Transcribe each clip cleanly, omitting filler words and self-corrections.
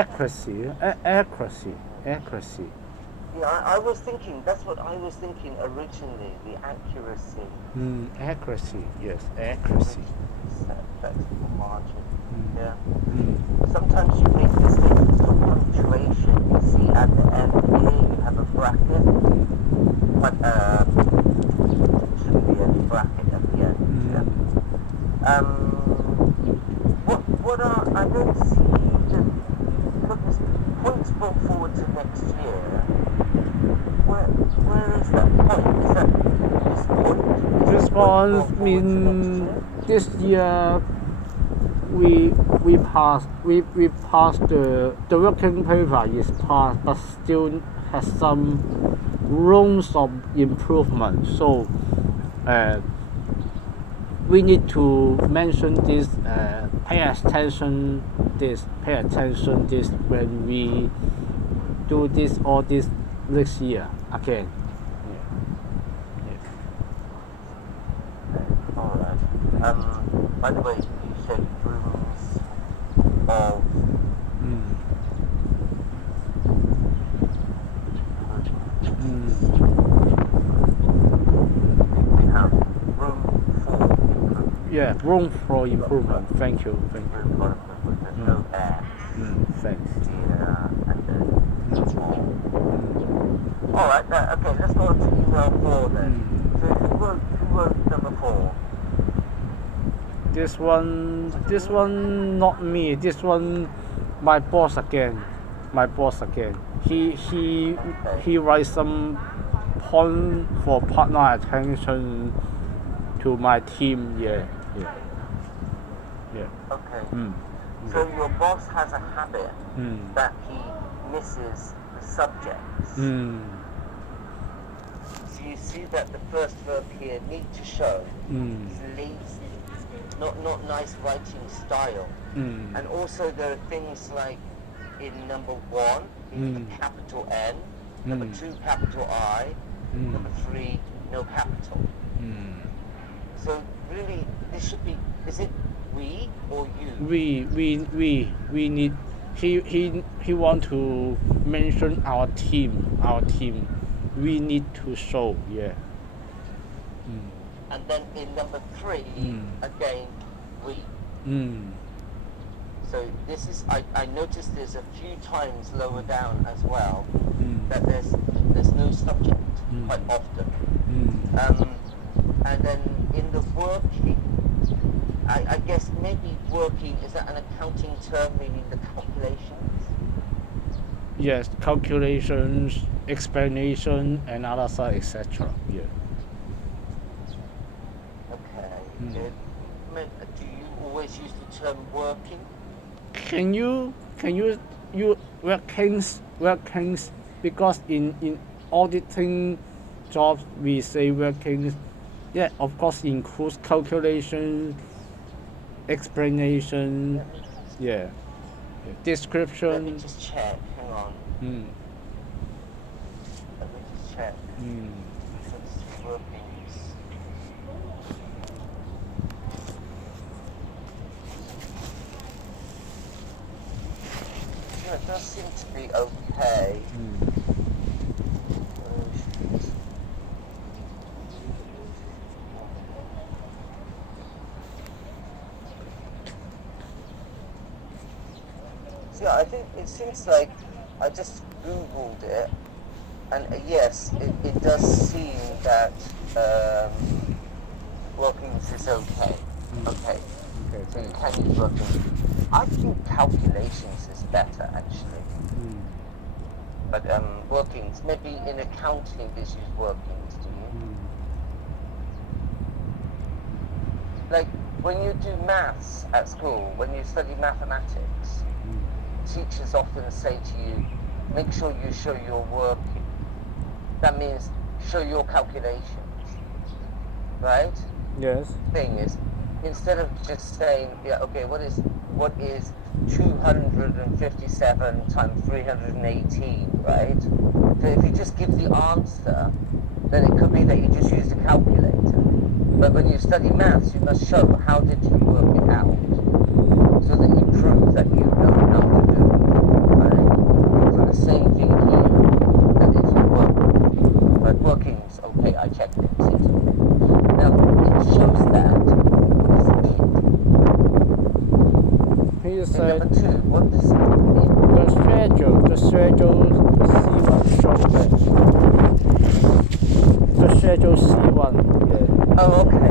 accuracy. Yeah, I was thinking, that's what I was thinking originally, the accuracy. Accuracy, yes, accuracy. Flexible margin. Yeah. Mm. Sometimes you make mistakes for punctuation. You see at the end here you have a bracket, but shouldn't be a bracket at the end. Yeah. What are, I don't see the, you put this points brought forward to next year. Where is that point? Is that this point? Is This that point brought one forward to next mean year? this year we passed the working paper is passed, but still has some rooms of improvement. So we need to mention this, pay attention this when we do this or this next year again. Alright. By the way, you said rooms of we have room for improvement. Yeah, room for improvement. Thank you. Room for improvement. There's no air. Thanks. Yeah, and then Alright, okay, let's go on to email 4 then. So who wrote number 4? This one, not me. This one, my boss again. He writes some point for partner attention to my team. Yeah. Okay. So your boss has a habit that he misses the subjects. So you see that the first verb here, need to show, is lazy, not nice writing style. And also there are things like in number 1, a capital N, number 2, capital I, number 3, no capital. So really, this should be, is it we or you? We need. He want to mention our team. We need to show. Yeah. And then in number 3, again, we. So this is, I noticed there's a few times lower down as well that there's no subject quite often. And then in the working, I guess maybe working, is that an accounting term, meaning the calculations? Yes, calculations, explanation, analysis, etc. Yeah. Okay. Do you always use the term working? Can you workings because in auditing jobs we say workings. Yeah, of course includes calculation, explanation, Let description. me just check, hang on. Let me just check. So this is workings. Yeah, it does seem to be okay. Yeah, I think it seems like I just Googled it, and yes, it does seem that workings is okay. Okay. So you can use workings. I think calculations is better actually. But workings, maybe in accounting they use workings, do you? Like when you do maths at school, when you study mathematics, teachers often say to you, make sure you show your working. That means show your calculations, right? Yes. Thing is, instead of just saying, yeah, okay, what is 257 times 318, right? So if you just give the answer, then it could be that you just used a calculator. But when you study maths, you must show how did you work it out, so that you prove that you know how to do it. He In said number 2, what does it mean? the schedule C1 shows that. The schedule C1, yeah. Oh, okay.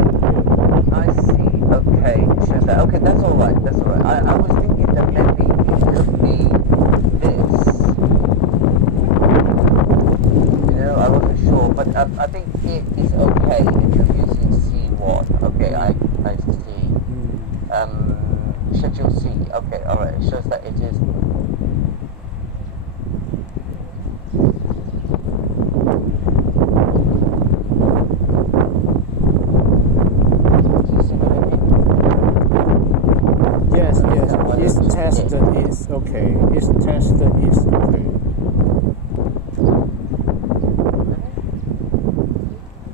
I see. Okay, it shows that. Okay, that's all right. That's all right. I was thinking that maybe it could be this. You know, I wasn't sure, but I think it is okay if you're using C1. Okay, I see. Schedule C. Okay, all right. It shows that it is. Do you see what I mean? Yes, it's tested, it's okay. It's tested, it's okay.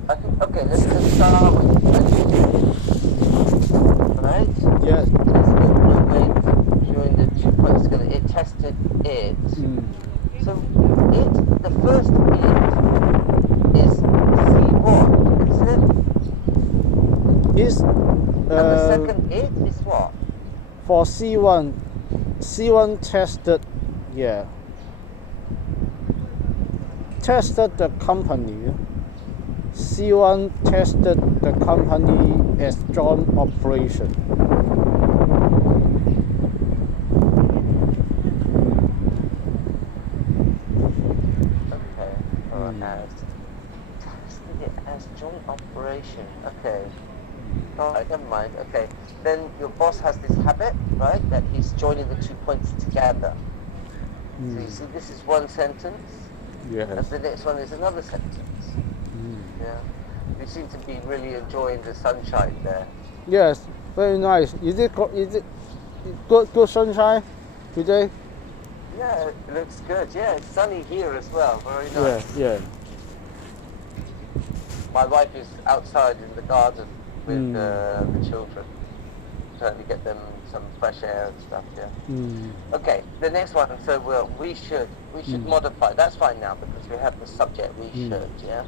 I think, okay, let's start with right? Yes. Let's go no wait during the 2 point scale. It tested it. So the first it is C1, isn't it? It's And the second it is what? for C1 tested, yeah. Tested the company. C1 tested the company as joint operation. Okay. Tested it as joint operation. Okay. Alright, never mind. Okay. Then your boss has this habit, right? That he's joining the 2 points together. So you see, this is one sentence, Yes. and the next one is another sentence. Yeah. You seem to be really enjoying the sunshine there. Yes, very nice. Is it good sunshine today? Yeah, it looks good. Yeah, it's sunny here as well. Very nice. Yeah. My wife is outside in the garden with the children, trying to get them some fresh air and stuff. Yeah. Okay, the next one. So we should modify. That's fine now because we have the subject. We should. Yeah.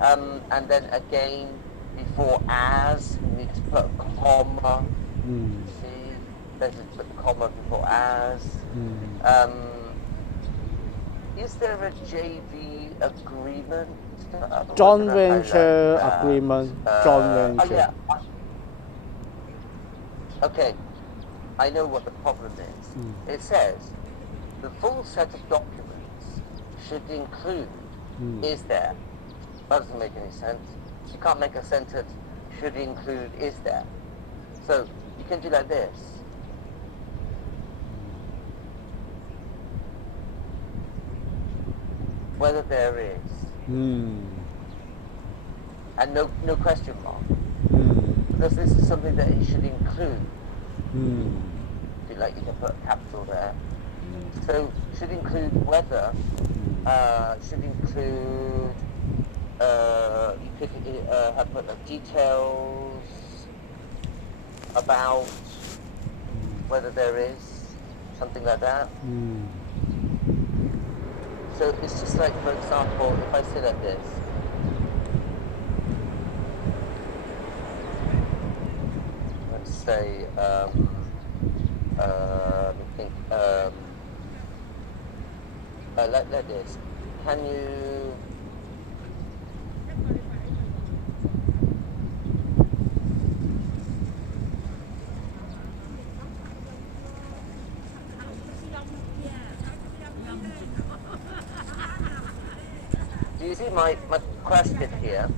And then again, before as, you need to put a comma. See, then you put a comma before as. Is there a JV agreement? Joint venture agreement. Joint venture. Oh yeah. Okay, I know what the problem is. It says the full set of documents should include is there. That doesn't make any sense. You can't make a sentence should include is there. So you can do like this. Whether there is. And no question mark. Because this is something that it should include. If you like, you can put a capital there. So should include whether, should include, you could have put details about whether there is, something like that. So it's just like, for example, if I say like this, let's say, like this, can you, do you see my question here?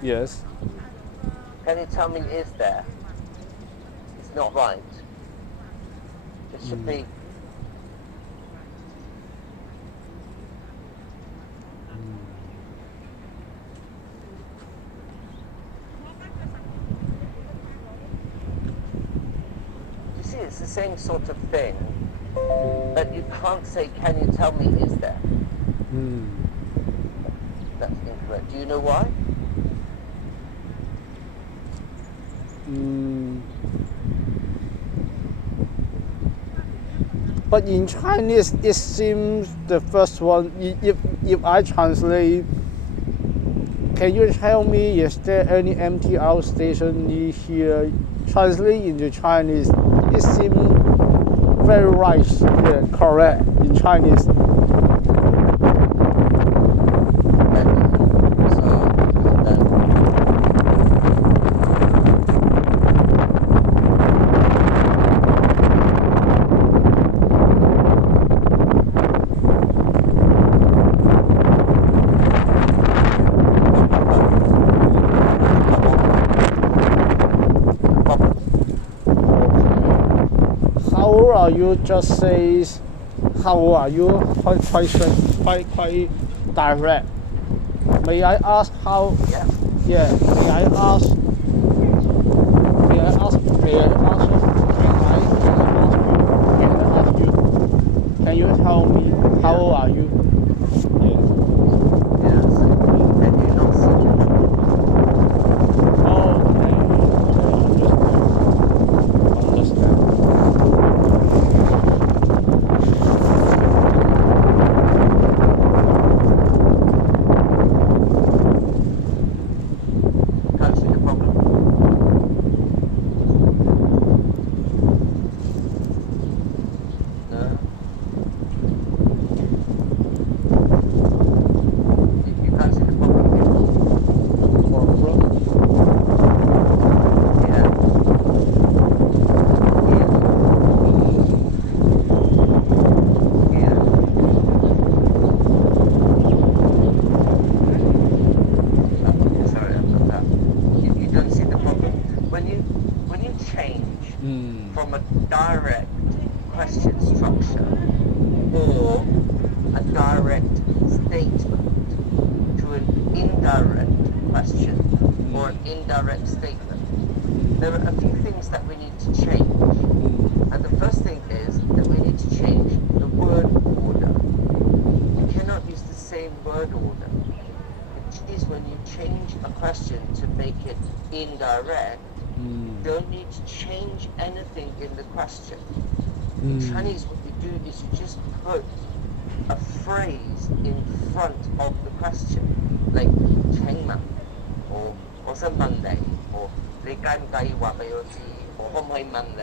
Yes. Can you tell me is there? It's not right. It should be. You see, it's the same sort of thing, but you can't say, can you tell me is there? That's incorrect. Do you know why? But in Chinese, it seems the first one. If I translate, can you tell me is there any MTR station near here? Translate into Chinese, it seems very right. Yeah, correct in Chinese. How old are you? Just says, how old are you? Quite direct. May I ask how? Yeah. Yeah. May I ask? May I ask? May I ask? Can I ask you? Can you tell me how old are you? Yeah. Yeah. So, can you not see? Okay. Understand. Can't see the problem. No. You can't see the problem. Problem? Yeah. Yeah. Yeah. Sorry about that. You don't see the problem. When you change from a direct question structure or a direct statement to an indirect question or an indirect statement, there are a few things that we need to change. And the first thing is that we need to change the word order. We cannot use the same word order. It is when you change a question to make it indirect, you don't need to change anything in the question. In Chinese, what you do is you just put a phrase in front of the question, like 請問 or 我想問你 or 你介唔介意話俾我知 or 可唔可以問你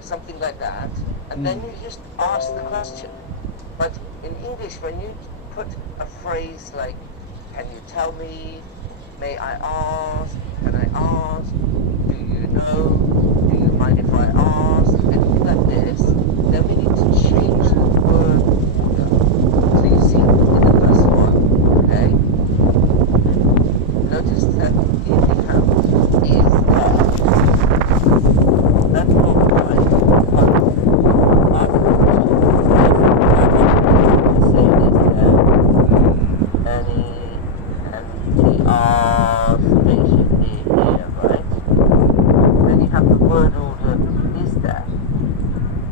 something like that, and then you just ask the question. But in English, when you put a phrase like can you tell me, may I ask, can I ask, do you know, do you mind if I ask, anything like this, then we need to change the word order. So you see in the first one, okay, notice that here we have is there. That's not right. Say is there any MTR station near here, right? Then you have the word order is there.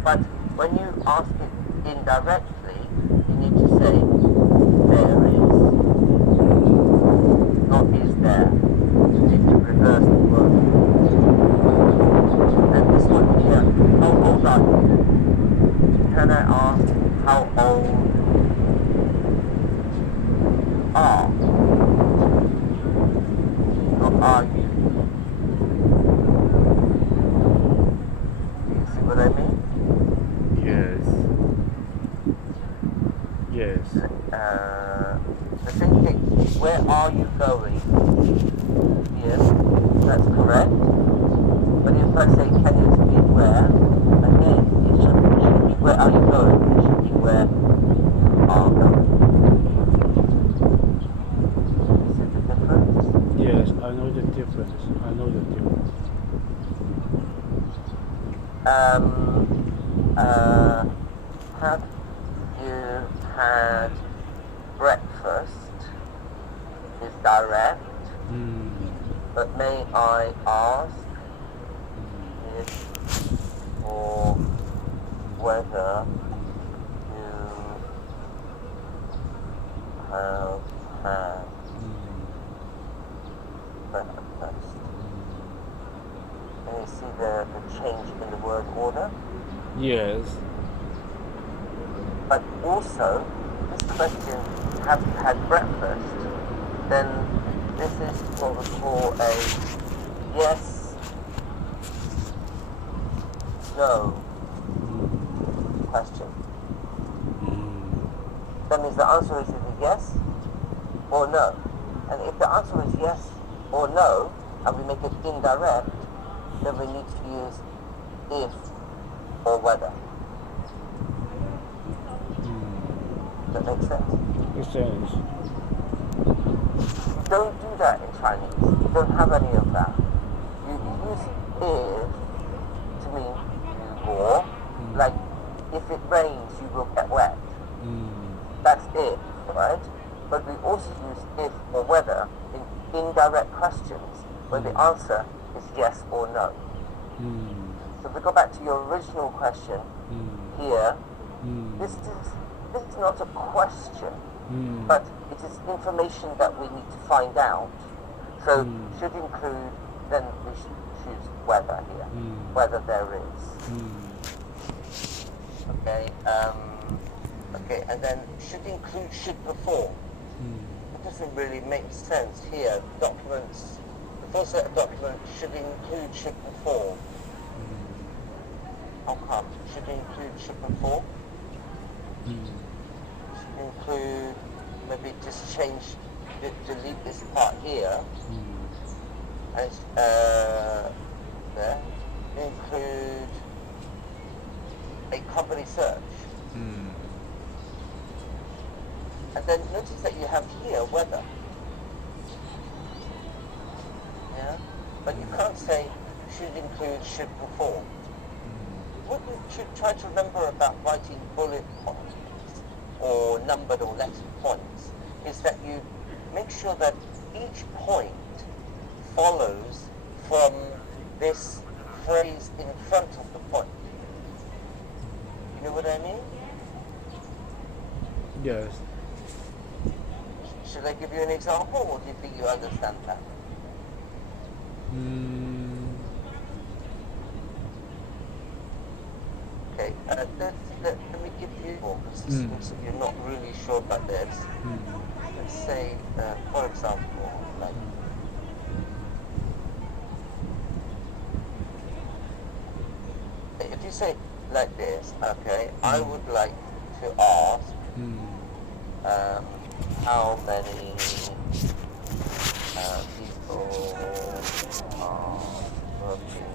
But when you ask it indirectly, you need to say there is, not is there. You need to reverse the word. And this one here, how old are you? Can I ask how old you are? Not are you? Do you see what I mean? Yes. Yes. The same thing. Where are you going? Yes, that's correct. But if I say, can you tell me where? Again, it shouldn't be where are you going? It should be where you are going. You see the difference? Yes, I know the difference. I know the difference. Have you had breakfast? Is direct. But may I ask if or whether you have had breakfast? Can you see the change in the word order? Yes. But also, this question, have you had breakfast? Then this is what we call a yes, no. question. That means the answer is either yes or no. And if the answer is yes or no, and we make it indirect, then we need to use if or whether. Does that make sense? Makes sense. You don't do that in Chinese. You don't have any of that. You use if to mean you will. Like, if it rains, you will get wet. That's if, right? But we also use if or whether in indirect questions where the answer is yes or no. So if we go back to your original question here, this is not a question, but it is information that we need to find out. So should include, then we should choose whether here, whether there is. Okay, okay, and then should include, should perform. It doesn't really make sense here. Documents, the first set of documents should include, should perform. How come? Should include, should perform? Should include, maybe just change, delete this part here. And there. Include a company search. And then notice that you have here whether. Yeah? But you can't say should include, should perform. What you should try to remember about writing bullet points or numbered or lettered points is that you make sure that each point follows from this phrase in front of the point. You know what I mean? Yes. Should I give you an example, or do you think you understand that? Okay, let me give you more, because you're not really sure about this. Let's say, for example, like, if you say like this, okay, I would like to ask, how many people are working